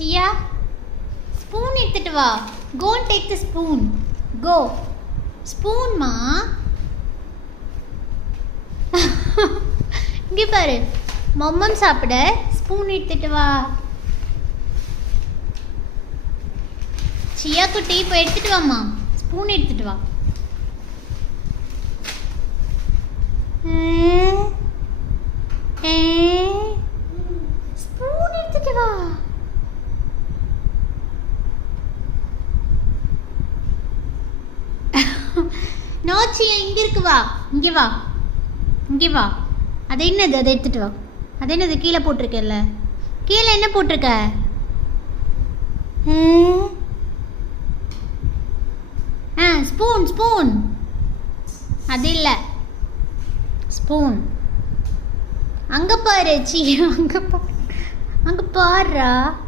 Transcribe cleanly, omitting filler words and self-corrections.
சியா spoon எடுத்துட்டு வா. Go and take the spoon. Go. Spoon மா. இங்கே பாரு, மம்மம் சாப்பிட ஸ்பூன் எடுத்துட்டு வா. சியா குட்டி இப்போ எடுத்துட்டு வாம்மா, ஸ்பூன் எடுத்துட்டு வா. ஸ்பூன் எடுத்துட்டு வா. நோச்சியா இங்க இருக்கு, வா இங்கே வா, இங்கே வா. அது என்னது, அதை எடுத்துட்டு வா. அது என்னது கீழே போட்டிருக்கல, கீழே என்ன போட்டிருக்க? Spoon spoon. அது இல்லை ஸ்பூன். அங்கே பாரு சி, அங்கே பாரு, அங்கே பாருடா.